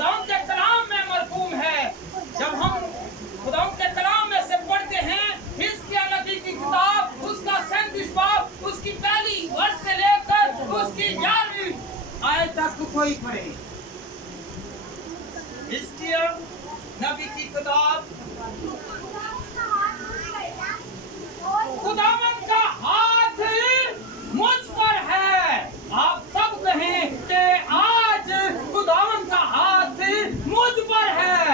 खुदावंद के कलाम में मरकूम है। जब हम खुदावंद के कलाम में से पढ़ते हैं हिजकिय्याह नबी की किताब उसका 37 बाब उसकी पहली वर्ष से लेकर उसकी 11वीं आयत तक कोई पढ़े। हिजकिय्याह नबी की किताब खुदावंद का हाथ मुझ पर है। आप सब कहें कि आज खुदावंद का हाथ मुझ पर है।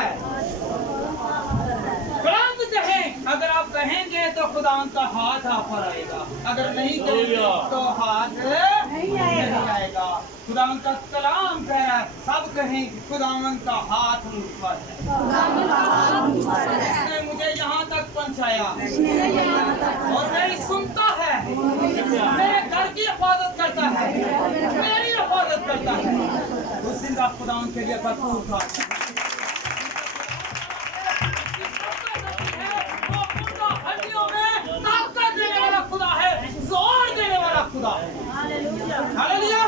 बुलंद कहें, अगर आप कहेंगे तो खुदावंद का हाथ आप पर आएगा, अगर नहीं कहेंगे तो हाथ नहीं आएगा। खुदावंद का कलाम कह रहा है, सब कहें खुदावंद का हाथ मुझ पर है। इसने मुझे यहाँ तक पहुँचाया और मेरी सुनता है, मेरे घर की हिफाजत करता है, मेरी हिफाजत करता है। उस दिन का खुदावंद के लिए भरपूर था। खुदा है। हालेलुया,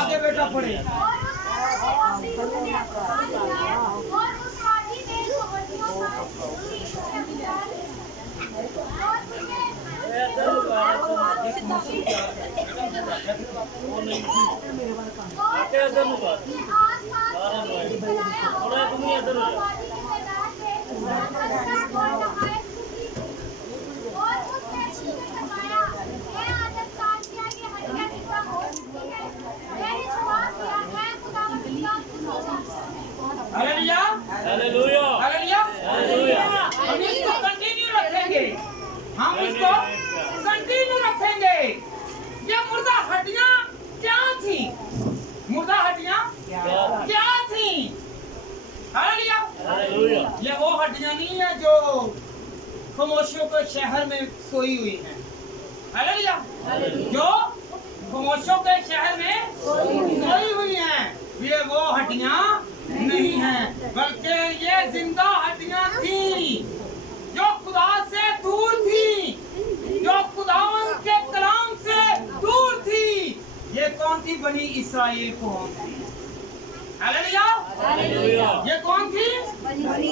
आगे बेटा पढ़े। Hallelujah, hallelujah, hallelujah, hallelujah. हम इसको कंटिन्यू रखेंगे, हम इसको कंटिन्यू रखेंगे। ये मुर्दा हड्डियां क्या थी? मुर्दा हड्डियां क्या थी? Hallelujah, hallelujah. ये वो हड्डियां नहीं है जो खामोशियों के शहर में सोई हुई हैं। हालेलुया, जो खामोशियों के शहर में सोई हुई हैं, ये वो हड्डियां नहीं हैं, बल्कि ये जिंदा हड्डियां थी जो खुदा से दूर थी, जो खुदावंद के कलाम से दूर थी। ये कौन थी? बनी इस्राएल कौम थी। Hallelujah, hallelujah. ये कौन थी? बनी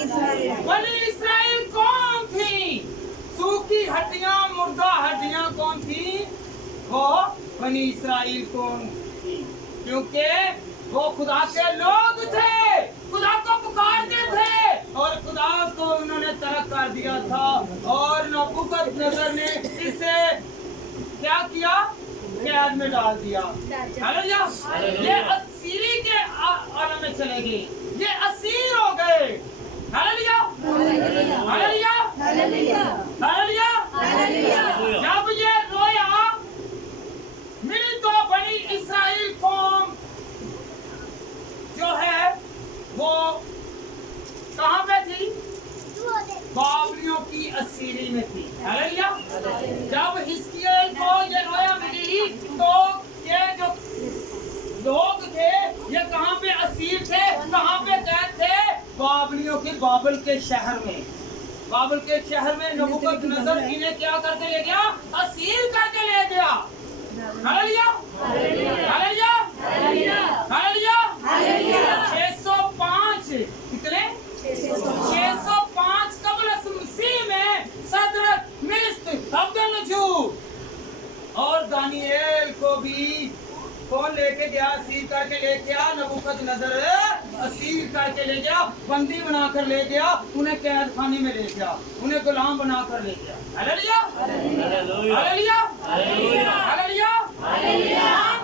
इस्राएल कौम थी। सूखी हड्डियां, मुर्दा हड्डियां कौन थी? वो बनी इस्राएल कौम थी, क्योंकि वो खुदा के लोग थे, खुदा को पुकारते थे और खुदा को उन्होंने तरक कर दिया था। और नबूकदनेस्सर ने इसे क्या किया? कैद में डाल दिया। हालेलुया, ये असीरी के आलम में चले गए, ये असीर हो गए। Hallelujah, hallelujah, hallelujah, hallelujah. जब ये रोया मिली तो बनी इस्राएल कौम जो है वो कहाँ पे थी? बाबलियों की असीरी में थी। हालेलुया। जब हिजकिय्याह को ये रोया मिली तो ये जो लोग थे ये कहाँ पे असीर थे, कहाँ पे कैद थे? बाबलियों के बाबल के शहर में। बाबल के शहर में नबूकदनेस्सर इन्हें क्या करके ले गया? असीर करके ले गया। Hallelujah, hallelujah, hallelujah, hallelujah. 605 कितने? 605 कबल मसीह में सदरक, मिस्र, अब्दुल-नजूर और दानिएल को भी कौन लेके गया? असीर करके ले गया। नबूकदनेस्सर असीर करके ले गया, बंदी बनाकर ले गया, उन्हें कैद खाने में ले गया, उन्हें गुलाम बनाकर ले गया। Hallelujah, hallelujah, hallelujah, hallelujah, hallelujah.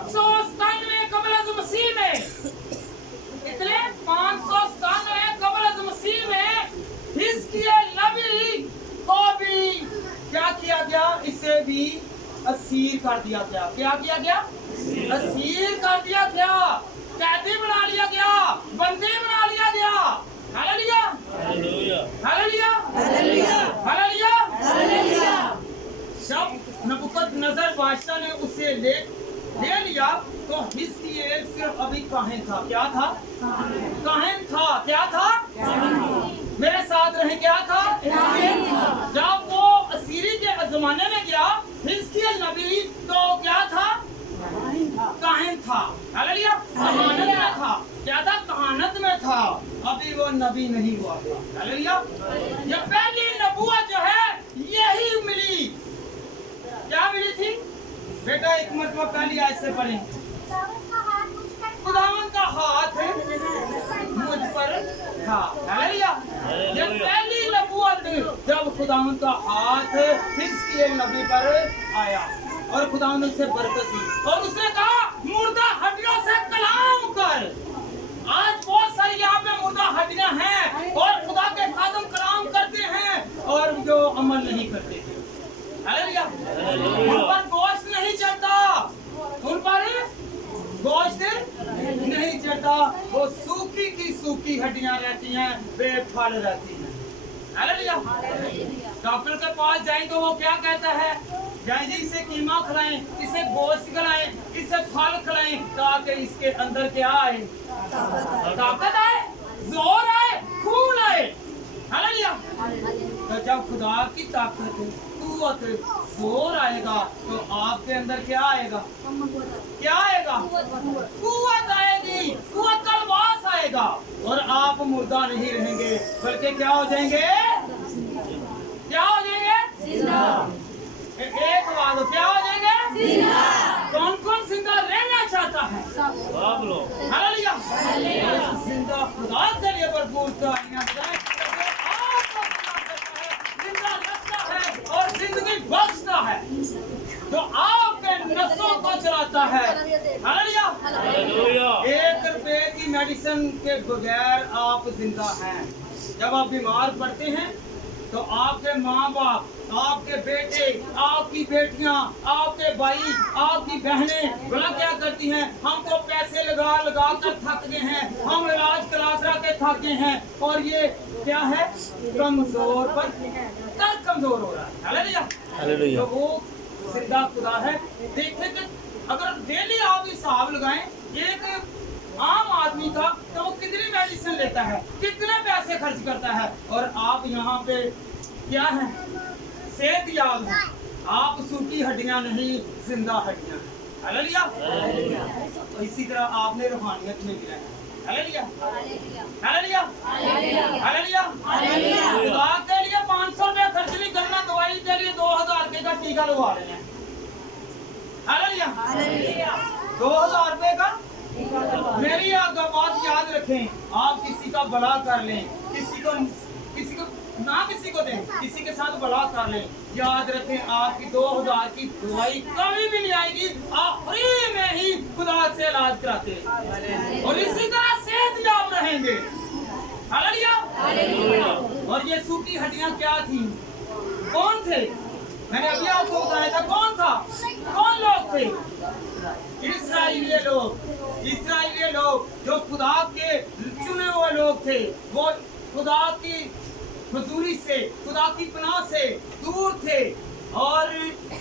597 कबल मसीह में कितने? 597 कबल मसीह में हिजकिय्याह नबी को भी क्या किया गया? इसे भी असीर कर दिया गया। क्या किया गया? असीर कर दिया गया, कैदी बना लिया गया, बंदी बना लिया गया। Hallelujah, hallelujah, hallelujah, hallelujah, hallelujah. जब नबूकदनेस्सर बादशाह ने उसे ले लिया तो हिजकिय्याह सिर्फ अभी काहिन था। क्या था? काहिन था। क्या था? मेरे साथ रहे। क्या था? जब वो असीरी के जमाने में गया हिजकिय्याह नबी तो क्या था? काहिन था। हालेलुया, कहानत में था। क्या था? कहानत में कभी नहीं हुआ था। हालेलुया। ये पहली नबूवत जो है यही मिली। क्या मिली थी बेटा? एक मरतबा पहली आयत से पढ़ें। खुदावन का हाथ मुझ पर था। हालेलुया। ये पहली नबूवत जब खुदावन का हाथ हिजकिय्याह नबी पर आया और खुदावन ने उसे बरकत दी और उसने कहा मुर्दा हड्डियों से कलाम कर। आज बहुत सारी यहाँ पे मुर्दा हड्डियां हैं और खुदा के खादम कलाम करते हैं और जो अमल नहीं करते। हालेलुया। उन पर गोश्त नहीं चढ़ता, उन पर गोश्त नहीं चढ़ता, वो सूखी की सूखी हड्डियां रहती हैं, बेफल रहती हैं। हालेलुया। डॉक्टर के पास जाएं तो वो क्या कहता है? जाएं जी इसे कीमा खिलाएं, इसे गोश्त खिलाएं, इसे फल खिलाएं ताकि इसके अंदर क्या आए? ताकत आए, जोर आए, खून आए। हालेलुया। तो जब खुदा की ताकत, कुव्वत, जोर आएगा तो आपके अंदर क्या आएगा? क्या आएगा? कुव्वत आएगी, कुव्वत का वास आएगा और आप मुर्दा नहीं रहेंगे बल्कि क्या हो जाएंगे? क्या हो जाएंगे? जिंदा। एक बात हो, क्या हो जाएंगे? जिंदा। कौन कौन जिंदा रहना चाहता है? सब लोग। हालेलुया। जिंदा खुदा से लिए भरपूर कहानियां बताएं जिंदा रखता है और जिंदगी बख्शता है, जो आपके नसों को चलाता है। हालेलुया। 1 रुपए की मेडिसिन के बगैर आप जिंदा हैं। जब आप बीमार पड़ते हैं तो आपके माँ बाप, आपके बेटे, आपकी बेटियां, आपके भाई, आपकी बहनें भला क्या करती हैं? हमको पैसे लगा लगा कर थक गए हैं, हम इलाज करा करा के थक गए हैं और ये क्या है? कमजोर पर तक कमजोर हो रहा है। हालेलुया। तो वो जिंदा खुदा है। देखे कि अगर डेली आप हिसाब लगाएं एक आम आदमी का तो वो कितनी मेडिसिन लेता है, कितने पैसे खर्च करता है और आप यहाँ पे क्या है? सेहत याब है। आप सूखी हड्डियां नहीं, जिंदा हड्डियां। हालेलुया। इसी तरह आपने रूहानियत में लिया है। हालेलुया। हालेलुया। हालेलुया। खुदा के लिए 500 रुपए खर्च नहीं करना, दवाई के लिए 2000 रुपए का टीका लगवा रहे हैं। हालेलुया। 2000 रुपए का। मेरी बात याद रखें, आप किसी का भला कर लें, किसी को ना किसी को दें, किसी के साथ भला कर लें, याद रखें आपकी 2000 की दवाई कभी भी नहीं आएगी। आप फ्री में ही खुदा से इलाज कराते हैं और इसी तरह सेहत याब रहेंगे। हालेलुया। और ये सूखी हड्डियां क्या थी? कौन थे? मैंने अभी आपको बताया था। कौन था? कौन लोग थे? इस्राएली लोग जो खुदा के चुने हुए लोग थे। वो खुदा की मजदूरी से, खुदा की पनाह से दूर थे और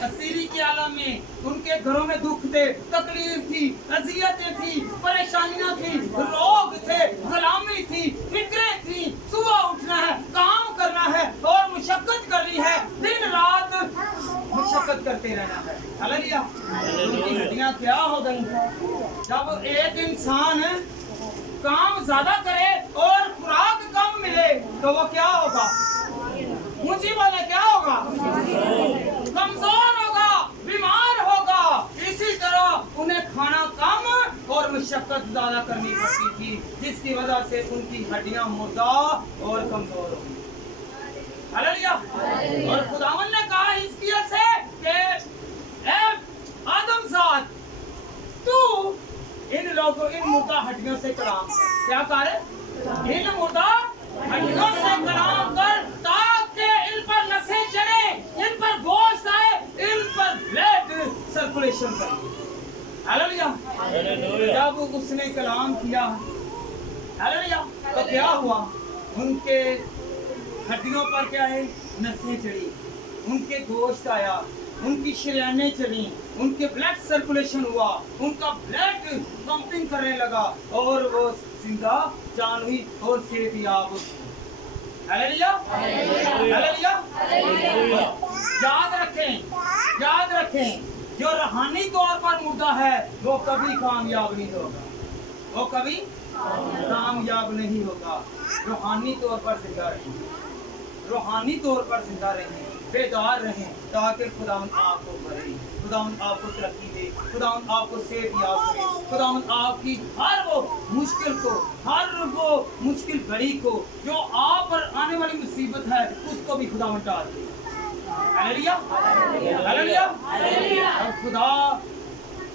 असीरी के आलम में उनके घरों में दुख थे, तकलीफ थी, अजियतें थी, परेशानियां थी, रोग थे, गुलामी थी, फिक्रें थी। सुबह उठना है, काम करना है और मुशक्कत करनी है, दिन रात मुशक्कत करते रहना है। हालेलुया। उनकी हड्डियां क्या हो गई? जब एक इंसान काम ज्यादा करे और खुराक कम मिले तो वो क्या होगा? ऊंची बोले क्या होगा? कमजोर होगा, बीमार होगा। इसी तरह उन्हें खाना कम और मुशक्कत ज्यादा करनी पड़ती थी, जिसकी वजह से उनकी हड्डियां मुर्दा और कमजोर हो गई। हालेलुया। और खुदावन ने कहा हिजकिय्याह से कि ए आदमजाद, तू इन लोगों, इन मुर्दा हड्डियों से कलाम क्या कर? इन मुर्दा हड्डियों से कलाम कर ताकि इन पर नसें चढ़े, इन पर गोश्त आए, इन पर ब्लड सर्कुलेशन करे। हालेलुया। जब उसने कलाम किया, हालेलुया, तो क्या हुआ? उनके हड्डियों पर क्या है? नसें चढ़ी, उनके गोश्त आया, उनकी शरीयानें चली, उनके ब्लड सर्कुलेशन हुआ, उनका ब्लड पंपिंग करने लगा और वो जिंदा जान हुई और सेहत याब। हालेलुया। हालेलुया। याद रखें, जो रूहानी तौर पर मुर्दा है वो कभी कामयाब नहीं होगा, वो कभी कामयाब नहीं होगा। रूहानी तौर पर जिंदा रहें, रूहानी तौर पर जिंदा रहें, बेदार रहें, ताकि खुदावंद आपको भरे, खुदावंद आपको तरक्की दे, खुदावंद आपको सेहत याब करे, खुदावंद आपकी हर वो मुश्किल को, हर वो मुश्किल घड़ी को, जो आप पर आने वाली मुसीबत है, उसको भी खुदावंद टाल दे। Hallelujah, hallelujah, hallelujah. और खुदा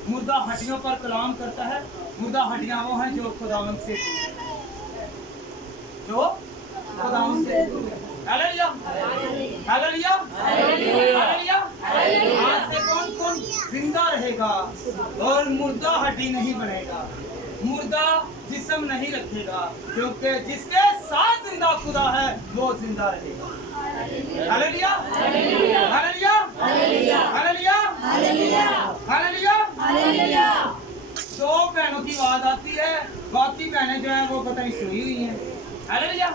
मुर्दा हड्डियों पर कलाम करता है। मुर्दा हड्डियां वो हैं जो खुदावंद से दूर हैं, जो खुदावंद से दूर हैं। Hallelujah, hallelujah, hallelujah. आज से कौन कौन जिंदा रहेगा और मुर्दा हड्डी नहीं बनेगा, मुर्दा जिस्म नहीं रखेगा, क्योंकि जिसके साथ जिंदा खुदा है वो जिंदा रहेगा। Hallelujah, hallelujah, hallelujah, hallelujah, hallelujah. दो बहनों की आवाज आती है, बाकी बहनें जो है वो पता नहीं सोई हुई हैं। हालेलुया,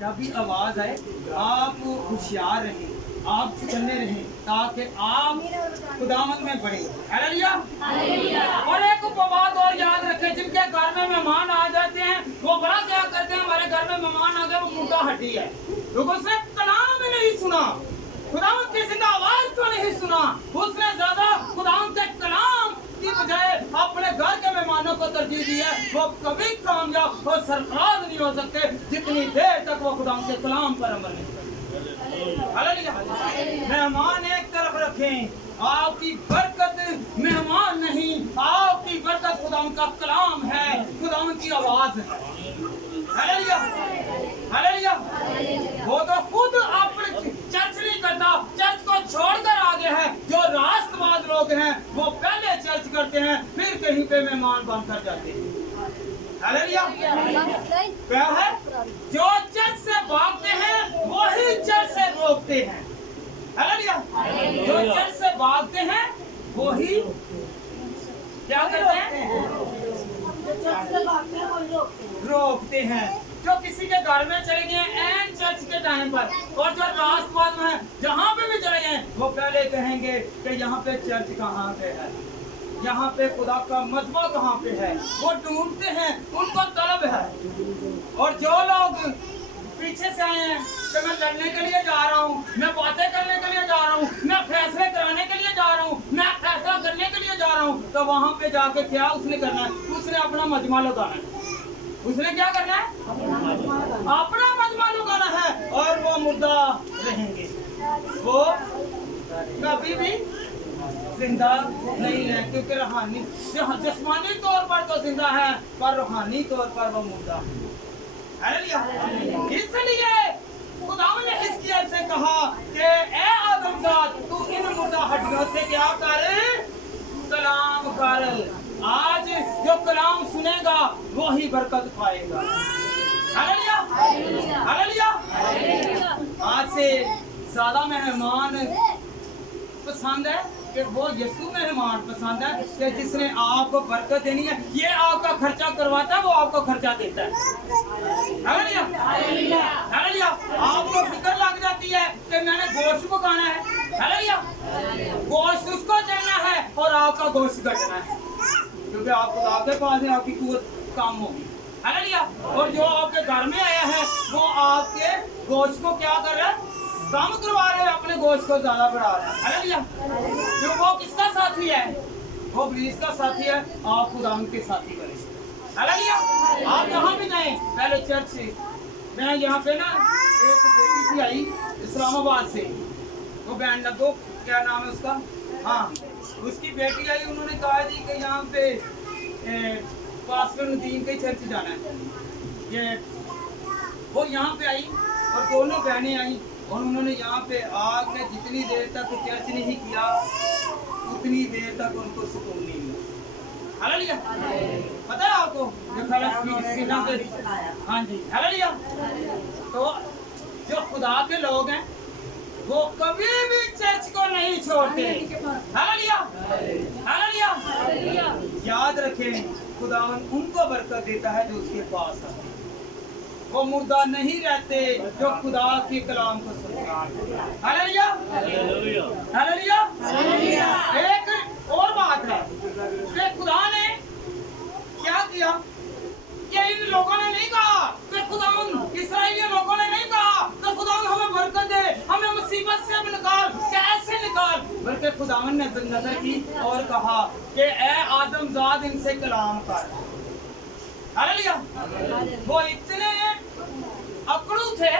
जब भी आवाज आए आप होशियार रहें, आप चलने रहें, ताकि आप खुदावंद में बढ़े। हालेलुया। और एक बात और याद रखें, जिनके घर में मेहमान आ जाते हैं वो बड़ा क्या करते हैं, हमारे घर में मेहमान आ गए, वो मुर्दा हड्डी है, क्योंकि उसने कलाम ही नहीं सुना, खुदावंद की जिंदा आवाज को नहीं सुना, उसने ज्यादा खुदावंद के कलाम की बजाय अपने घर के मेहमानों को तरजीह दी है। वो कभी कामयाब और सरफराज नहीं हो सकते जितनी देर तक वो खुदावंद के कलाम पर अमल नहीं करते। हालेलुया। मेहमान एक तरफ रखें, आपकी बरकत मेहमान नहीं, आपकी बरकत खुदावंद का कलाम है, खुदावंद की आवाज है। Hallelujah, hallelujah. वो तो खुद अपने चर्च नहीं करता, चर्च को छोड़कर आगे है। जो रास्तबाज लोग हैं वो पहले चर्च करते हैं, फिर कहीं पे मेहमान बनकर जाते हैं। हालेलुया। क्या है, जो चर्च से भागते हैं वही चर्च से रोकते हैं। हालेलुया। जो चर्च से भागते हैं वही क्या करते हैं, रोकते हैं। जो किसी के घर में चले गए एंड चर्च के टाइम पर, और जो रास्तबाज में जहाँ पे भी चले गए वो पहले कहेंगे कि यहाँ पे चर्च कहाँ पे है, यहाँ पे खुदा का मजमा कहाँ पे है, वो ढूंढते हैं, उनको तलब है। और जो लोग पीछे से आए हैं कि मैं लड़ने के लिए जा रहा हूँ, मैं बातें करने के लिए जा रहा हूँ, मैं फैसले कराने के लिए जा रहा हूँ, मैं फैसला करने के लिए जा रहा हूँ, तो वहाँ पे जाके क्या उसने करना है, उसने अपना मजमा लगाना है। उसने क्या करना है, अपना मजमा लगाना है, और वो मुर्दा रहेंगे, वो कभी भी जिंदा नहीं है, क्योंकि रूहानी जिस्मानी तौर पर तो जिंदा है, पर रूहानी तौर पर वो मुर्दा है। हालेलुया। इसलिए खुदावंद ने हिजकिय्याह से कहा कि ए आदमजाद, तू इन मुर्दा हड्डियों से क्या कर, कलाम कर। आज जो कलाम सुनेगा वही बरकत पाएगा। Hallelujah, hallelujah. आज से ज्यादा मेहमान पसंद है कि वो यीशु मेहमान पसंद है कि जिसने आपको बरकत देनी है, ये आपका खर्चा करवाता है, वो आपको खर्चा देता है। Hallelujah, hallelujah. आपको फिक्र लग जाती है कि मैंने गोश्त पकाना है, हालेलुया, गोश्त उसको चलना है और आपका गोश्त कटना है, क्योंकि आप खुदा के पास है, आपकी कुव्वत काम होगी। हालेलुया। और जो आपके घर में आया है वो आपके गोश्त को क्या कर रहा है, काम करवा रहे हैं, अपने गोश्त को ज्यादा बढ़ा रहे हैं। हालेलुया। जो वो किसका साथी है, वो इब्लीस का साथी है, आप खुदावंद के साथी बने। हालेलुया। आप जहाँ भी जाएं, पहले चर्च से, मैं यहाँ पे ना एक बेटी थी आई इस्लामाबाद से, वो बहन लगो, क्या नाम है उसका, हाँ, उसकी बेटी आई, उन्होंने कहा जी कि यहाँ पे पास्टर नदीम के चर्च जाना है। ये वो यहाँ पे आई और दोनों बहनें आई, और उन्होंने यहाँ पे आके जितनी देर तक चर्च नहीं किया उतनी देर तक उनको सुकून नहीं मिला। हालेलुया। पता है आपको, हाँ जी, हालेलुया। तो जो खुदा के लोग हैं वो कभी भी चर्च को नहीं छोड़ते। Hallelujah, hallelujah. याद रखें, खुदावंद उनको बरकत देता है जो उसके पास है। वो मुर्दा नहीं रहते जो खुदा के कलाम को सुनते हैं। Hallelujah, hallelujah. एक और बात है कि खुदा ने क्या किया, बल्कि खुदावन ने नजर की और कहा कि ए आदमजाद इनसे कलाम कर। हालेलुया। वो इतने अकड़ू थे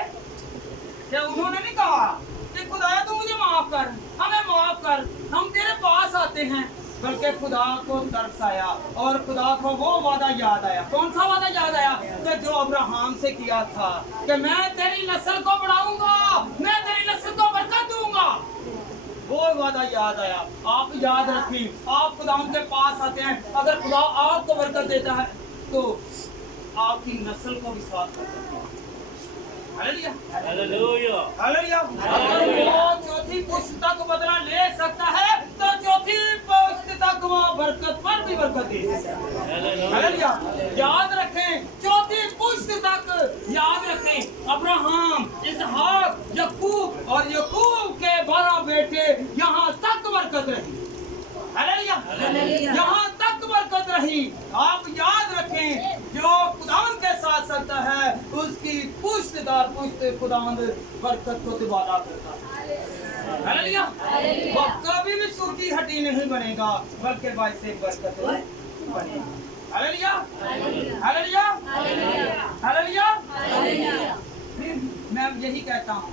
कि उन्होंने नहीं कहा कि खुदाया तू मुझे माफ कर, हमें माफ कर, हम तेरे पास आते हैं, बल्कि खुदा को तरस आया और खुदा को वो वादा याद आया। कौन सा वादा याद आया? कि जो अब्राहम से किया था कि मैं तेरी नस्ल को बढ़ाऊंगा, मैं तेरी नस्ल को बरकत दूंगा, वो वादा याद आया। आप याद रखें, आप खुदा के पास आते हैं, अगर खुदा आपको बरकत देता है तो आपकी नस्ल को भी साथ करता है। Hallelujah, hallelujah, hallelujah. अगर वो चौथी पुश्त तक बदला ले सकता है तो चौथी पुश्त तक वो बरकत पर भी बरकत दे सकता है। हालेलुया। याद रखें, चौथी पुश्त तक याद रखें, अब्राहम, इसहाक, याकूब और याकूब के 12 बेटे यहाँ तक बरकत रही। हालेलुया, यहाँ तक बरकत रही। आप याद रखें, जो खुदावंद के साथ सकता है उसकी पुश्त दर पुश्त खुदावंद बरकत को दुबारा करता है। हालेलुया। वो कभी भी सूखी हड्डी नहीं बनेगा, बल्कि वैसे बरकत बनेगी। Hallelujah, hallelujah, hallelujah. मैं यही कहता हूँ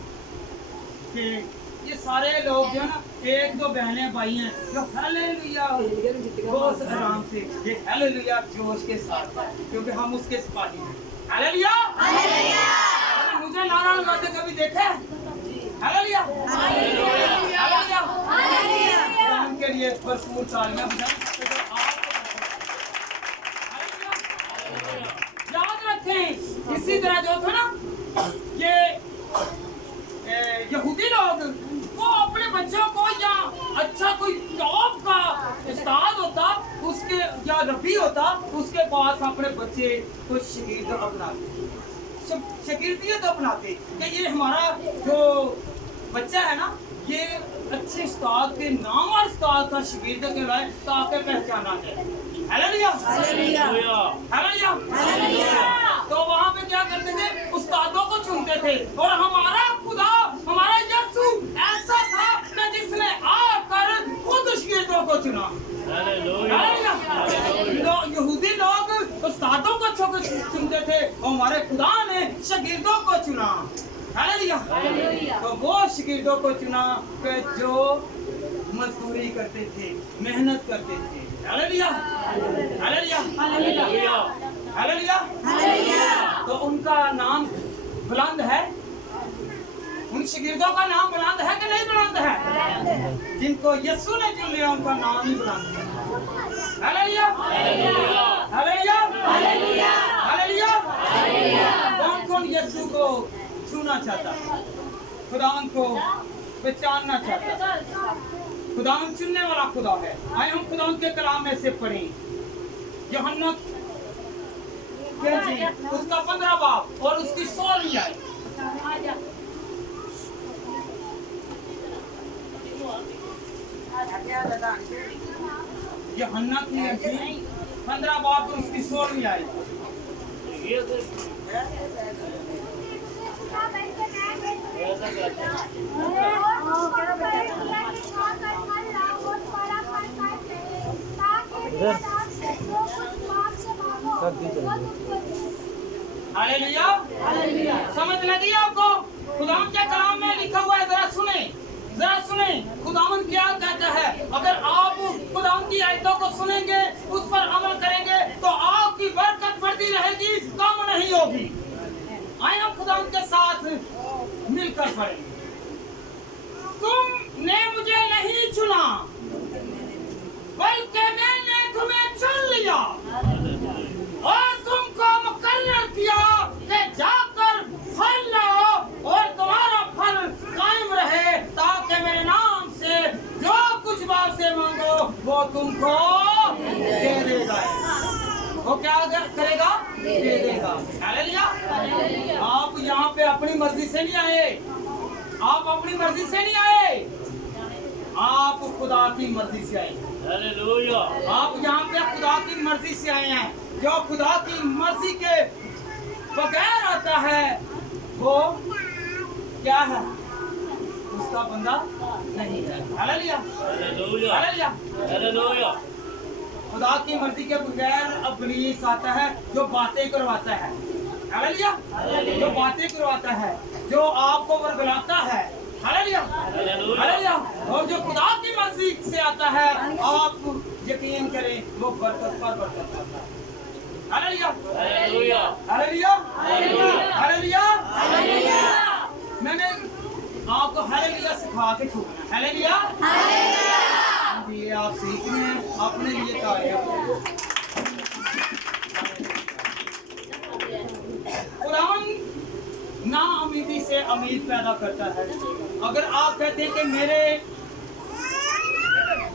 कि ये सारे लोग जो ना, एक दो बहनें भाई हैं जो हालेलुया जोश आराम से, ये हालेलुया जोश के साथ है, क्योंकि हम उसके सिपाही हैं। Hallelujah, hallelujah. मुझे नारा लगाते कभी देखे? Hallelujah, hallelujah, hallelujah. उनके लिए भरपूर तालियां बजाएं। याद रखें, इसी तरह जो था ना, ये यहूदी लोग वो अपने बच्चों को, या अच्छा कोई जॉब का उस्ताद होता उसके या रबी होता, उसके पास अपने बच्चे को शागिर्द अपनाते, शागिर्दियत अपनाते कि ये हमारा जो बच्चा है ना, ये अच्छे उस्ताद के नाम और उस्ताद का शागिर्द कहलाए ताकि पहचाना जाए। Hallelujah, hallelujah, hallelujah, hallelujah. तो वहाँ पे क्या करते थे? उस्तादों को चुनते थे, और हमारा खुदा, हमारा यीशु ऐसा था कि जिसने आकर खुद शागिर्दों को चुना। हालेलुया। यहूदी लोग उस्तादों को चुनते थे, और हमारे खुदा ने शागिर्दों को चुना। हालेलुया। तो वो शागिर्दों को चुना कि जो मजदूरी करते थे, मेहनत करते थे। Hallelujah, hallelujah, hallelujah, hallelujah, hallelujah. तो उनका नाम बुलंद है, उन शागिर्दों का नाम बुलंद है कि नहीं बुलंद है? जिनको यीशु ने चुन लिया उनका नाम ही बुलंद है। Hallelujah, hallelujah, hallelujah, hallelujah, hallelujah. कौन कौन यीशु को छूना चाहता है? खुदावंद को पहचानना चाहता है। खुदावंद चुनने वाला खुदा है। आए हम खुदावंद के कलाम में से पढ़ें, यूहन्ना उसका 15 बाब और उसकी 16वीं आयत। यूहन्ना की 15 बाब और उसकी 16वीं आयत। Hallelujah, hallelujah. समझ लगी आपको? खुदावंद के कलाम में लिखा हुआ है, जरा सुने, जरा सुने खुदावंद क्या कहता है। अगर आप खुदावंद की आयतों को सुनेंगे, उस पर अमल करेंगे, तो आपकी बरकत बढ़ती रहेगी, कम नहीं होगी। आए हम खुदावंद के साथ मिलकर पढ़ेंगे। तुमने मुझे नहीं चुना, बल्कि मैंने तुम्हें चुन लिया और तुमको मुकर्रर किया कि जाकर फल लाओ और तुम्हारा फल कायम रहे, ताकि मेरे नाम से जो कुछ बात से मांगो वो तुमको दे देगा। वो क्या करेगा? दे देगा। हालेलुया। आप यहाँ पे अपनी मर्जी से नहीं आए, आप अपनी मर्जी से नहीं आए, आप खुदा की मर्जी से आए। हालेलुया। आप यहाँ पे खुदा की मर्जी से आए हैं। जो खुदा की मर्जी के बगैर आता है वो क्या है? उसका बंदा नहीं है। Hallelujah hallelujah hallelujah. हालेलुया। खुदा की मर्जी के बगैर इब्लीस आता है जो बातें करवाता है। हालेलुया। जो बातें करवाता है, जो आपको वर्गलाता है। Hallelujah hallelujah. और जो खुदा की मर्जी से आता है, आप यकीन करें वो बरकत पर बरकत करता है। Hallelujah hallelujah hallelujah hallelujah hallelujah. मैंने आपको हालेलुया सिखा के छोड़ना। हालेलुया ये आप सीख रहे हैं, अपने लिए तारीफ करें। कुरान ना उम्मीदी से उम्मीद पैदा करता है। अगर आप कहते हैं कि मेरे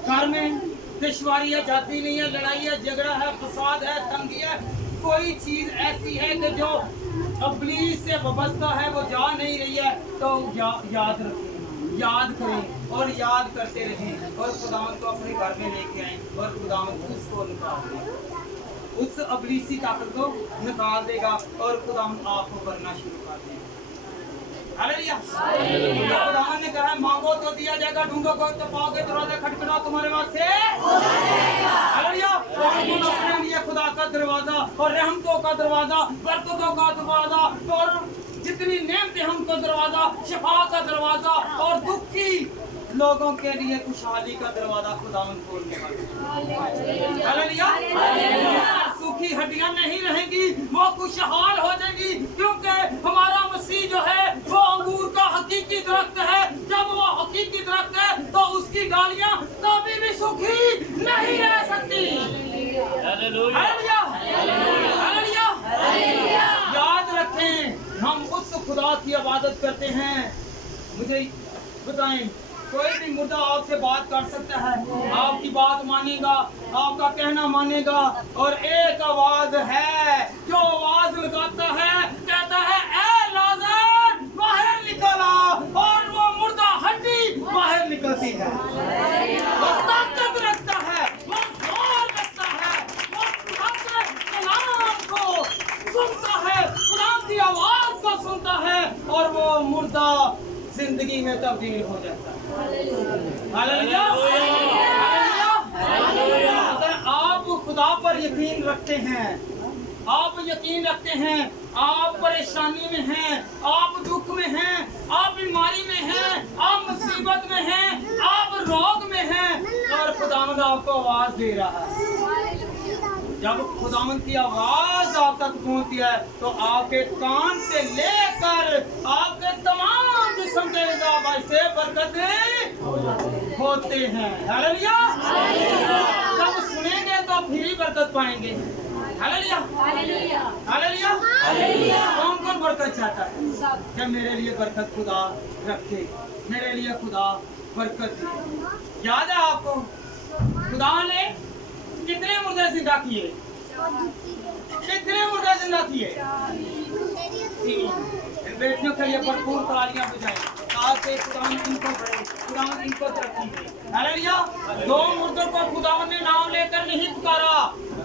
घर में दुश्वारी है, जाती नहीं है, लड़ाई है, झगड़ा है, फसाद है, तंगी है, कोई चीज ऐसी है कि जो इब्लीस से वाबस्ता है, वो जा नहीं रही है, तो याद रखें, याद करें और याद करते रहें और खुदावंद को अपने घर में लेके आएं और खुदावंद उसको निकाल देगा, उस इब्लीसी ताकत को निकाल देगा और खुदावंद आपको करना शुरू कर देगा। हालेलुया। खुदावंद ने कहा मांगो तो दिया जाएगा, ढूंढो तो पाओगे, दरवाजा खटखटाओ तुम्हारे वास्ते हालेलुया। कौन अपने लिए खुदा का दरवाजा और रहमतों का दरवाजा, बरकतों का दरवाजा और जितनी नेमतें हमको दरवाजा, शिफा का दरवाजा और दुखी लोगों के लिए खुशहाली का दरवाजा खुदावंद खोल के हालेलुया। सूखी हड्डियां नहीं रहेंगी, वो खुशहाल हो जाएगी, क्योंकि हमारा मसीह जो है वो अंगूर का हकीकी दरख्त है। जब वो हकीकी दरख्त है तो उसकी डालियां कभी भी सूखी नहीं रह सकती। Hallelujah hallelujah hallelujah. याद रखें, हम उस खुदा की इबादत करते हैं। मुझे बताएं, कोई भी मुर्दा आपसे बात कर सकता है, आपकी बात मानेगा, आपका कहना मानेगा, और एक आवाज है जो आवाज लगाता है, कहता है ए लाज़र बाहर निकल आ, और वो मुर्दा हड्डी बाहर निकलती है। वो ताकत रखता है, वो जोर रखता है, वो खुदा के कलाम को सुनता है, खुदा की आवाज को सुनता है, और वो मुर्दा जिंदगी में तब्दील हो जाता है। Hallelujah hallelujah. अगर आप खुदा पर यकीन रखते हैं, आप यकीन रखते हैं, आप परेशानी में हैं, आप दुख में हैं, आप बीमारी में हैं, आप मुसीबत में हैं, आप रोग में हैं, और खुदावंद आपको आवाज दे रहा है। जब खुदावंद की आवाज आप तक पहुंचती है तो आपके कान से लेकर आपके तमाम जिस्म के हिसाब से बरकतें होते हैं। हालेलुया। जब सुनेंगे तो फिर ही बरकत पाएंगे। Hallelujah hallelujah hallelujah. कौन कौन बरकत चाहता है कि मेरे लिए बरकत खुदा रखे, मेरे लिए खुदा बरकत दे। याद है आपको खुदा ने कितने मुर्दे जिंदा किए? कितने मुर्दे जिंदा किए? बेटियों के लिए भरपूर तालियां बजाएं ताकि खुदावंद इनको बढ़े, खुदावंद इनको तरक्की दे। हालेलुया। दो मुर्दों को खुदावंद ने नाम लेकर नहीं पुकारा।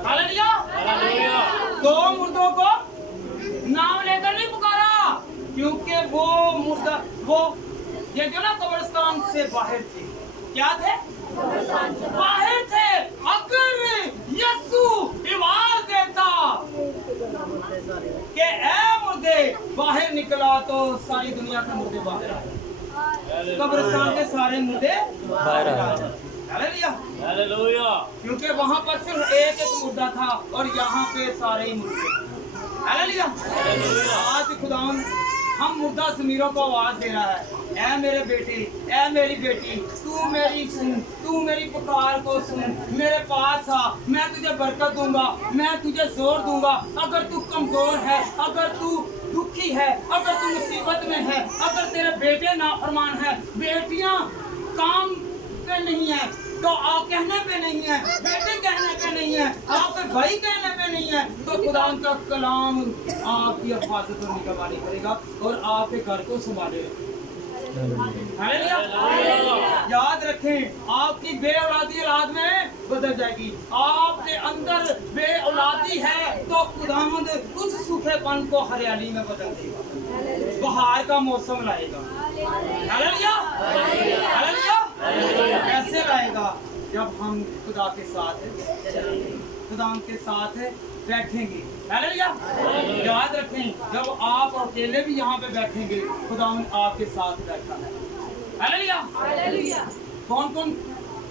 Hallelujah hallelujah. दो मुर्दों को नाम लेकर नहीं पुकारा, क्योंकि वो मुर्दा, वो ये जो ना कब्रिस्तान से बाहर थे। क्या थे? बाहर थे। अगर यीशु आवाज देता कि ए मुर्दे बाहर निकला तो सारी दुनिया के मुर्दे बाहर आ गए, कब्रिस्तान के सारे मुर्दे बाहर आ गए। Hallelujah hallelujah. क्योंकि वहां पर सिर्फ एक मुर्दा था और यहाँ पे सारे ही मुर्दे। हालेलुया। आज खुदावंद हम मुर्दा ज़मीरों को आवाज दे रहा है, ऐ मेरे बेटे, ऐ मेरी बेटी, तू मेरी सुन, तू मेरी पुकार को सुन, मेरे पास आ, मैं तुझे बरकत दूंगा, मैं तुझे जोर दूंगा। अगर तू कमजोर है, अगर तू दुखी है, अगर तू मुसीबत में है, अगर तेरे बेटे नाफरमान है, बेटियां काम पे नहीं है, तो आप कहने पे नहीं है, बेटे कहने पे नहीं है, आपके भाई कहने पे नहीं है, तो खुदा का कलाम आपकी हिफाजत और निगरानी करेगा और आपके घर को संभालेगा। याद रखें, आपकी बेऔलादी औलाद में बदल जाएगी। आपके अंदर बेऔलादी है तो खुदावंद उस सूखेपन को हरियाली में बदल देगा, बहार का मौसम लाएगा। हालेलुया। जब हम खुदा के साथ चलेंगे, खुदा के साथ बैठेंगे। हालेलुया। याद रखें, जब आप अकेले भी यहाँ पे बैठेंगे, खुदा आपके साथ बैठा है। हालेलुया। कौन कौन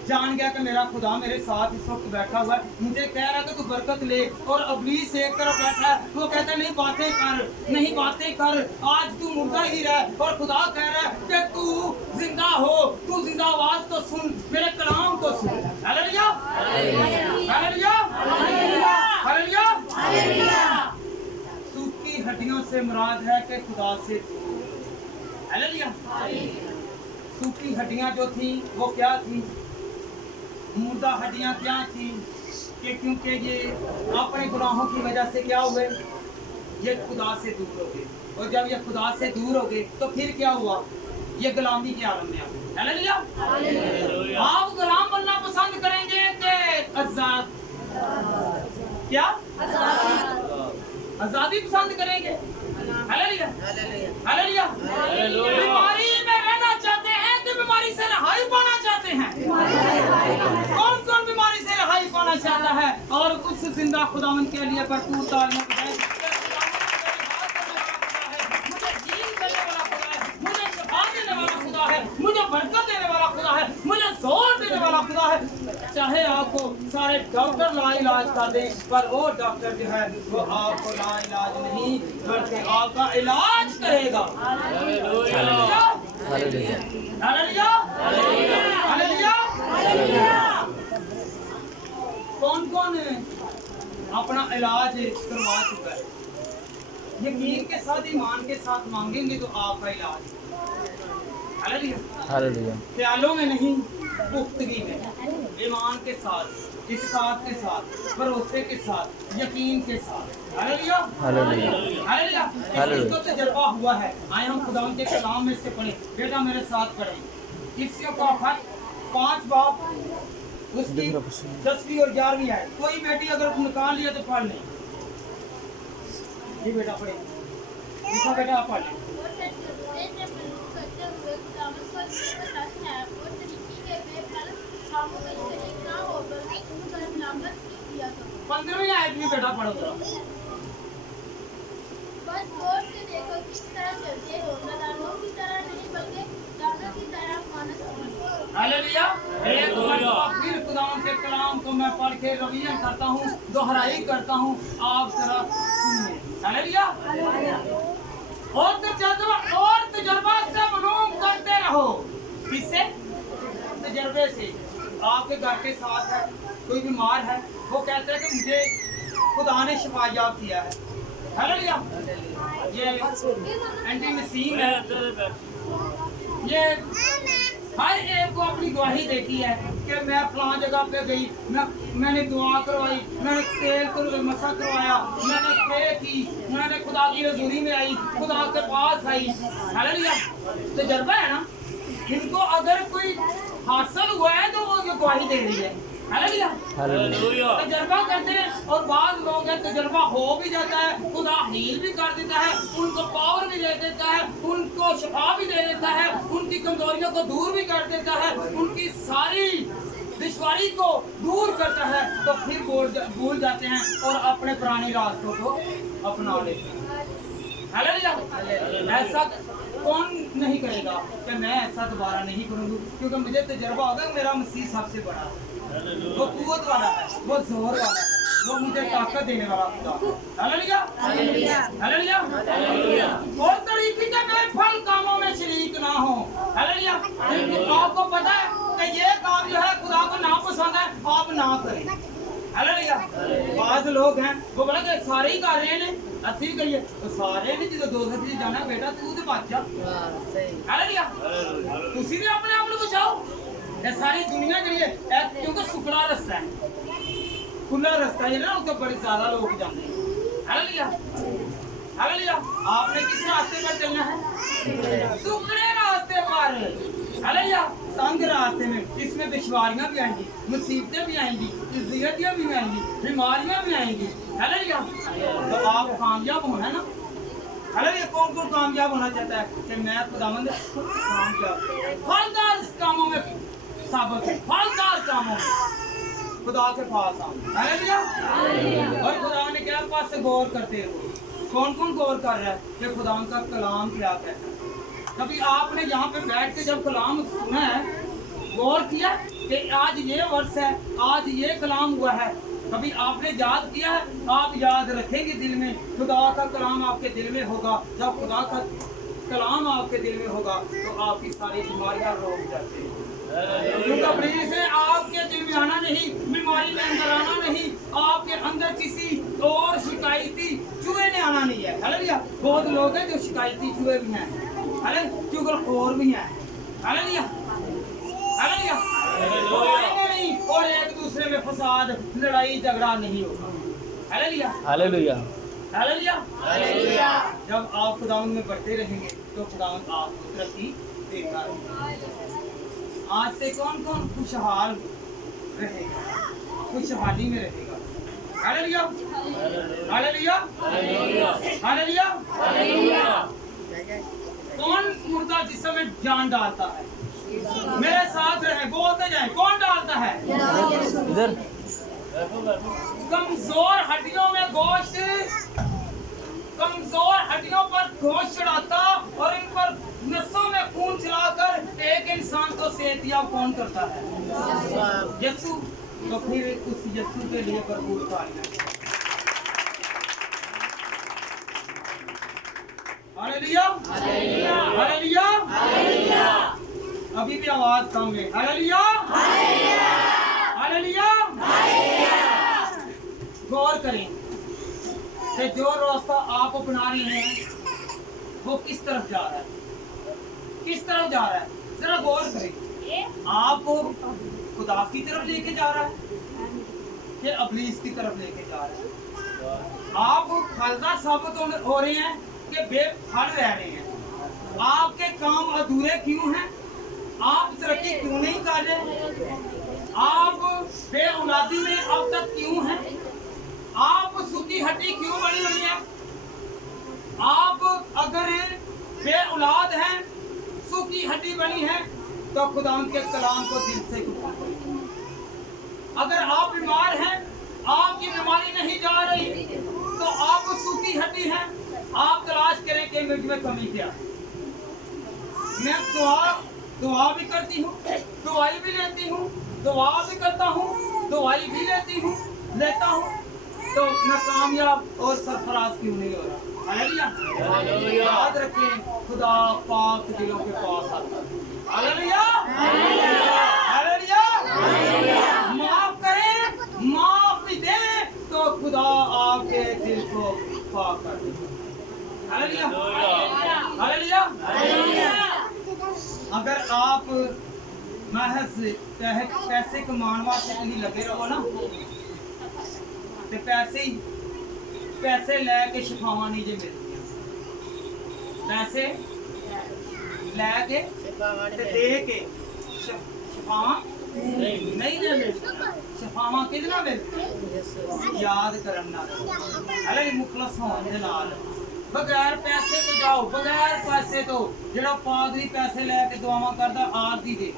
जान गया कि मेरा खुदा मेरे साथ इस वक्त बैठा हुआ है, मुझे कह रहा है कि तू बरकत ले, और इब्लीस एक तरफ बैठा है, वो कहता है नहीं बातें कर, नहीं बातें कर, आज तू मुर्दा ही रह, और खुदा कह रहा है कि तू जिंदा हो, तू जिंदा आवाज तो सुन, मेरे कलाम को सुन। हालेलुया। हालेलुया। हालेलुया। सूखी हड्डियों से मुराद है कि खुदा से दूर। हालेलुया। सूखी हड्डियां जो थी वो क्या थी? मुर्दा हड्डियां क्या थी? कि क्योंकि ये अपने गुनाहों की वजह से क्या हुए? ये खुदा से दूर हो गए, और जब ये खुदा से दूर हो गए तो फिर क्या हुआ? ये गुलामी के आलम में आ गए। हालेलुया। आप गुलाम बनना पसंद करेंगे कि आजाद? क्या आजादी पसंद करेंगे? हालेलुया। हालेलुया। बीमारी में रहना चाहते हैं कि बीमारी से रहाई पाना चाहते हैं? कौन कौन बीमारी से रहाई पाना चाहता है और उस जिंदा खुदावन के लिए भरपूर तालियां बजाएं? मुझे जीत देने वाला खुदा है, मुझे शिफा देने वाला खुदा है, मुझे बरकत देने वाला खुदा है, मुझे जोर देने वाला खुदा है। चाहे आपको सारे डॉक्टर लाइलाज कर दें, पर वो डॉक्टर जो है वो आपको लाइलाज नहीं बल्कि आपका इलाज करेगा। हालेलुया। हालेलुया। हालेलुया। कौन कौन अपना इलाज करवा चुका है? यकीन के साथ, ईमान के साथ मांगेंगे तो आपका इलाज। हालेलुया। ख्यालों में नहीं, पुख्तगी में, ईमान के साथ, इत्तेकाद के साथ, भरोसे के साथ, यकीन के साथ। हालेलुया। हालेलुया। इसको तजर्बा हुआ है। आए हम खुदावंद के कलाम में से पढ़ें। बेटा मेरे साथ पढ़ें। इफ्सियों का खत 5 बाब उसकी 10वीं और 11वीं है। कोई बेटी अगर निकाल लिया तो पढ़ लें। जी बेटा पढ़े। लिखा बेटा आप पढ़ लें। पंद्रहवीं आयत में बेटा पढ़ो जरा। बस गौर से देखो किस तरह चलते हो, नादानों की तरह नहीं बल्कि दानों की तरह मानस बनो। हालेलुया। एक मरतबा फिर खुदावंद के कलाम को मैं पढ़ के रिवीजन करता हूँ, दोहराई करता हूँ, आप जरा सुनिए। हालेलुया। और तजर्बा से मालूम करते रहो। किससे? तजर्बे से। आपके घर के साथ है, कोई बीमार है, वो कहते हैं कि मुझे खुदा ने शिफा याब किया है। हालेलुया। ये एंटी नसीम है, ये हर एक को अपनी गवाही देती है कि मैं फलां जगह पे गई, मैंने दुआ करवाई, मैंने तेल मसा करवाया, मैंने प्रे की, मैंने खुदा की हजूरी में आई, खुदा के पास आई। हालेलुया। तजर्बा है ना, इनको अगर कोई हासिल हुआ है तो वो ये गवाही दे रही है। हालेलुया। तजर्बा करते हैं, और बाद लोग हैं तजर्बा हो भी जाता है, खुदा हील भी कर देता है, उनको पावर भी दे देता है, उनको शिफा भी दे देता है, उनकी कमजोरियों को दूर भी कर देता है, उनकी सारी दुश्वारी को दूर करता है, तो फिर भूल जाते हैं और अपने पुराने रास्तों को अपना लेते हैं। हालेलुया। ऐसा कौन नहीं करेगा कि मैं ऐसा दोबारा नहीं करूँगा, क्योंकि मुझे तजर्बा होगा मेरा मसीह सबसे बड़ा है, वो कुव्वत वाला है, वो जोर वाला है, वो मुझे ताकत देने वाला खुदा। हालेलुया। हालेलुया। और तरीके के बेफल कामों में शरीक ना हो। हालेलुया। आपको पता है कि ये काम जो है खुदा को ना पसंद है, आप ना करें। हालेलुया। बाद लोग हैं वो बोला कि सारे ही कर रहे हैं, ਅਸੀਂ ਵੀ ਕਰੀਏ, ਸਾਰੇ ਨੇ ਜਦੋਂ 2 ਸੱਜੇ ਜਾਣਾ ਬੇਟਾ ਤੂੰ ਤੇ ਬਚ ਜਾ। ਹਾਲੇਲੂਇਆ। ਤੁਸੀਂ ਵੀ ਆਪਣੇ ਆਪ ਨੂੰ ਬਚਾਓ। ਇਹ ਸਾਰੀ ਦੁਨੀਆ ਜਿਹੜੀ ਹੈ ਕਿਉਂਕਿ ਸੁਖੜਾ ਰਸਤਾ ਹੈ, ਖੁੱਲਾ ਰਸਤਾ ਹੈ ਨਾ, ਉੱਤੇ ਬੜੇ ਜ਼ਿਆਦਾ ਲੋਕ ਜਾਂਦੇ हैं। हालेलुया। हालेलुया। आपने किस रास्ते पर चलना है? सुखड़े रास्ते पर। हालेलुया। तंग रास्ते में, इसमें दुश्वारियां भी आएंगी, मुसीबतें भी आएंगी, इज्जतियां भी आएंगी, बीमारियां भी आएंगी। हालेलुया। तो आप कामयाब होना है ना। हालेलुया। कौन कौन कामयाब होना चाहता है कि मैं खुदावंद कामयाब फलदार कामों में साबित फलदार कामों में खुदा के पास आओ। हालेलुया। और खुदा ने क्या पास से गौर करते हो, कौन कौन गौर कर रहा है कि खुदा का कलाम क्या कहता है। कभी आपने यहाँ पे बैठ के जब कलाम सुना है, गौर किया कि आज ये वर्ष है, आज ये कलाम हुआ है, कभी आपने याद किया है? आप याद रखेंगे दिल में, खुदा का कलाम आपके दिल में होगा। जब खुदा का कलाम आपके दिल में होगा तो आपकी सारी बीमारियां रोक जाती हैं। क्योंकि प्लीज से आपके दिल में आना नहीं, बीमारी में अंदर आना नहीं, आपके अंदर किसी और शिकायती चूहे ने आना नहीं है। हालेलुया। बहुत लोग हैं जो शिकायती चूहे भी हैं, अरे चुगलखोर भी हैं। हालेलुया। हालेलुया। नहीं, और एक दूसरे में फसाद, लड़ाई झगड़ा नहीं होगा। हालेलुया। हालेलुया। हालेलुया। हालेलुया। जब आप खुदावन में बढ़ते रहेंगे तो खुदावन आपको तरक्की देता रहेगा। आज से कौन कौन खुशहाल रहेगा, खुशहाली में रहेगा। हालेलुया। हालेलुया। हालेलुया। हालेलुया। कौन मुर्दा जिस्म में जान डालता है? मेरे साथ रहे, बोलते जाए, कौन डालता है? इधर कमजोर हड्डियों में गोश्त, कमजोर हड्डियों पर गोश्त चढ़ाता और इन पर नसों में खून चलाकर एक इंसान को सेहतयाब कौन करता है? यीशु। तो फिर उस यीशु के लिए भरपूर तालियां। हालेलुया। हालेलुया। हालेलुया। हालेलुया। अभी भी आवाज कम है। हालेलुया। हालेलुया। हालेलुया। हालेलुया। गौर करें कि जो रास्ता आप अपना रहे हैं वो किस तरफ जा रहा है, किस तरफ जा रहा है, जरा गौर करें। आप खुदा की तरफ लेके जा रहा है कि अबलीस की तरफ लेके जा रहा है? आप फलदार साबित हो रहे हैं कि बेफल रह रहे हैं? आपके काम अधूरे क्यों हैं? आप तरक्की क्यों नहीं कर रहे? आप बे औलादी में अब तक क्यों हैं? आप सूखी हड्डी क्यों बनी हुई है? आप अगर बे औलाद हैं, सूखी हड्डी बनी है, तो खुदा के कलाम को दिल से कबूल करें। अगर आप बीमार हैं, आपकी बीमारी नहीं जा रही, तो आप सूखी हड्डी हैं। आप तलाश करें कि मुझ में कमी क्या है। मैं दुआ भी करती हूँ, दवाई भी लेती हूँ, दुआ भी करता हूँ, दवाई भी लेता हूँ, तो मैं कामयाब और सरफराज क्यों नहीं हो रहा? हालेलुया। याद रखें, खुदा पाक दिलों के पास आता है। हालेलुया। हालेलुया। माफ करें, माफी दे, तो खुदा आपके दिल को पाक कर देगा। हालेलुया। हालेलुया। अगर आप महज पैसे कमाने वास्ते कहीं लगे रहो ना, तो पैसे लैके शिफावां नहीं जे मिलती। पैसे लैके ते दे के शिफावां नहीं जे मिलती। शिफावां किदे नाल मिलदी? याद करन नाल, अले मुखलस होने दे नाल। बगैर पैसे तो जाओ, बगैर पैसे तो जेड़ा पादरी पैसे लैके दुआवां करदा आरती दे,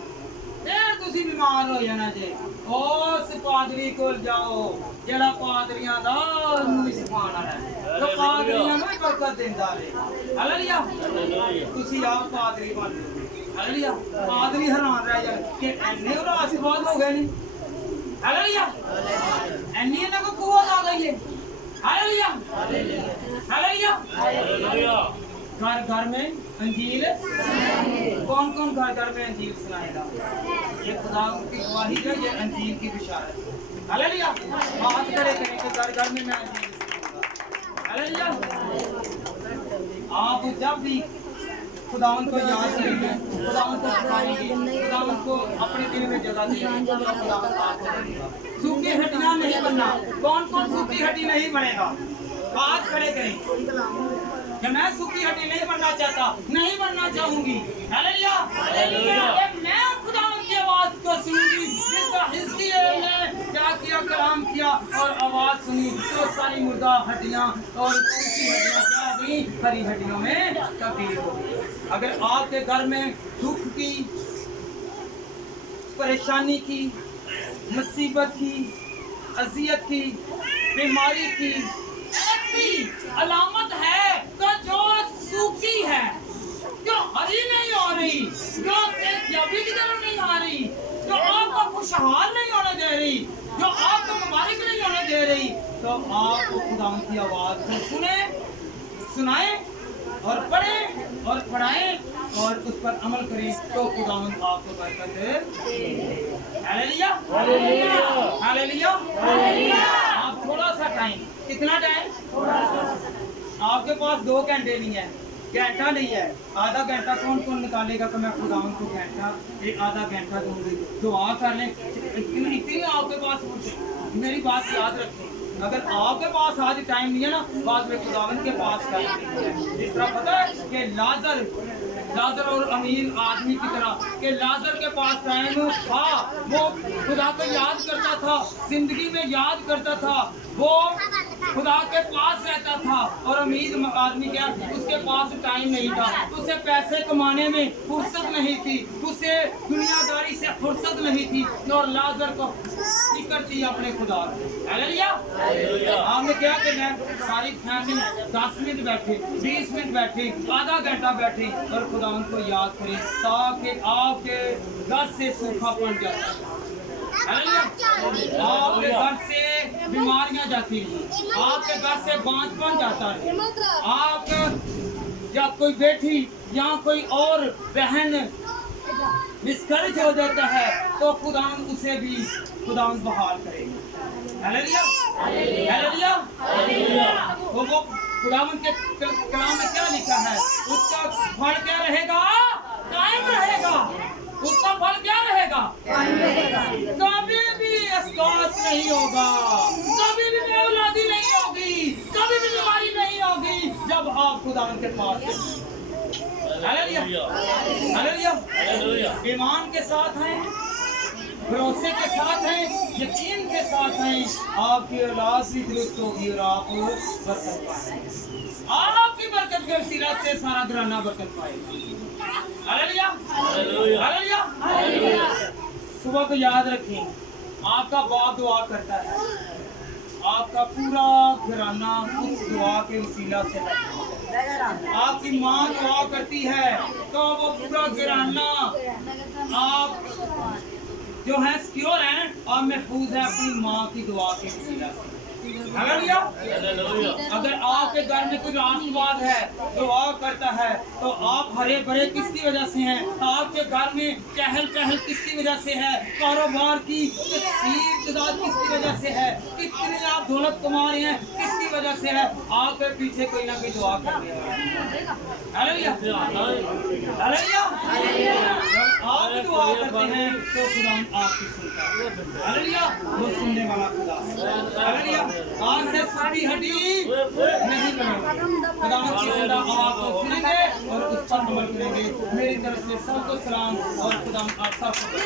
फिर तुसी बीमार हो जाना जे। उस पादरी कोल जाओ जेड़ा पादरियां दा मुंह सिखाण वाला है, तो पादरियां नूं बरकत देंदा है। हालेलुया। तुसी आप पादरी बन जाओ। हालेलुया। पादरी हैरान रह जाए कि इन्ने और आशीर्वाद हो गए ने। हालेलुया। इन्नी इन्हां को कुवत आ गई है। हालेलुया। हालेलुया। घर घर में अंजील, कौन कौन घर घर में अंजील सुनाएगा? ये खुदा की गवाही है, ये अंजील की बिशारत। हालेलुया। हाथ खड़े करें कि घर घर में मैं अंजील सुनाऊंगा। हालेलुया। आप जब भी खुदावन को याद करेंगे, खुदावन को पुकारेंगे, खुदावन को अपने दिल में जगह देंगे, तो खुदावन आपको देगा। सूखी हड्डियां नहीं बनना। कौन कौन सूखी हड्डी नहीं बनेगा? हाथ खड़े करें कि मैं सूखी हड्डी नहीं बनना चाहता, नहीं बनना चाहूंगी। हालेलुया। हालेलुया। मैं खुदावन की आवाज को सुनूंगी। जिसका हिजकिय्याह ने क्या किया, कलाम किया और आवाज सुनी, तो सारी मुर्दा हड्डियां और सूखी हड्डियां क्या हो गई? हरी हड्डियों में तब्दील हो गई। अगर आपके घर में दुख की परेशानी की, मुसीबत की, अजियत की, बीमारी की ऐसी अलामत है तो जो सूखी है, जो हरी नहीं हो रही, जो सेहतयाबी की तरफ नहीं आ रही, जो आपको खुशहाल नहीं होने दे रही, जो आपको मुबारक नहीं होने दे रही, तो आप खुदा की आवाज को सुने, सुनाए और पढ़ें और पढ़ाएं और उस पर अमल करें, तो खुदा आपको बरकत दे। Hallelujah, hallelujah. आप थोड़ा सा टाइम, कितना टाइम? आपके पास 2 घंटे नहीं है, घंटा नहीं है, आधा घंटा कौन कौन निकालेगा? तो मैं खुदावन को घंटा, एक आधा घंटा दूंगी, दुआ कर लें। इतनी आपके पास, मेरी बात याद रखें, अगर आपके पास आज टाइम नहीं है ना, बाद में खुदावन के पास टाइम नहीं है। जिस तरह पता है कि लाजर और अमीर आदमी की तरह कि लाजर के पास टाइम था, वो खुदा को याद करता था, जिंदगी में याद करता था, वो खुदा के पास रहता था, और अमीर आदमी क्या, उसके पास टाइम नहीं था, उसे पैसे कमाने में फुर्सत नहीं थी, उसे दुनियादारी से फुर्सत नहीं थी, और लाजर को फिक्र थी अपने खुदा। हालेलुया। हमने क्या कि मैं सारी फैमिली 10 मिनट बैठे, 20 मिनट बैठे, आधा घंटा बैठे और खुदा उनको याद करें, ताकि आपके घर से सूखा पड़ जाता है, आपके घर से बीमारियां जाती हैं, आपके घर से बांझपन जाता है, आप या कोई बेटी या कोई और बहन मिसकैरेज हो जाता है, तो खुदा उसे भी खुदा बहाल करेगा। Hallelujah, hallelujah. वो खुदावन के कलाम में क्या लिखा है? उसका फल क्या रहेगा? कायम रहेगा। उसका फल क्या रहेगा? कभी भी अस्कात नहीं होगा, कभी भी बेऔलादी नहीं होगी, कभी भी बीमारी नहीं होगी, जब आप खुदावन के पास हैं। Hallelujah, hallelujah. ईमान के साथ हैं, भरोसे के साथ हैं, यकीन के साथ हैं, आपकी औलाद भी दुरुस्त होगी और आप बरकत पाएंगे। आपकी बरकत के वसीला से सारा घराना बरकत पाएगा। Hallelujah, hallelujah, hallelujah. सुबह को याद रखें, आपका बाप दुआ करता है, आपका पूरा घराना उस दुआ के वसीला से आपकी माँ दुआ करती है, तो वो पूरा घराना आप जो है सिक्योर है और महफूज है अपनी माँ की दुआ के वसीला से। हालेलुया। अगर आपके घर में कुछ आशीर्वाद है, दुआ करता है, तो आप हरे भरे किसकी वजह से हैं? आपके घर में चहल पहल किसकी वजह से है? कारोबार की तादाद किसकी वजह से है? कितनी आप दौलत कमा रहे हैं किसकी वजह से है? आपके पीछे कोई ना कोई दुआ कर रहे हैं। Hallelujah, hallelujah. जब आप दुआ करते हैं तो खुदा आपकी सुनता है। हालेलुया, वो सुनने वाला खुदा है। हालेलुया। आज से सूखी हड्डी नहीं बनेगी, खुदा की जिंदा आवाज को सुनेंगे और उस पर अमल करेंगे। मेरी तरफ से सबको सलाम और खुदा आप सबको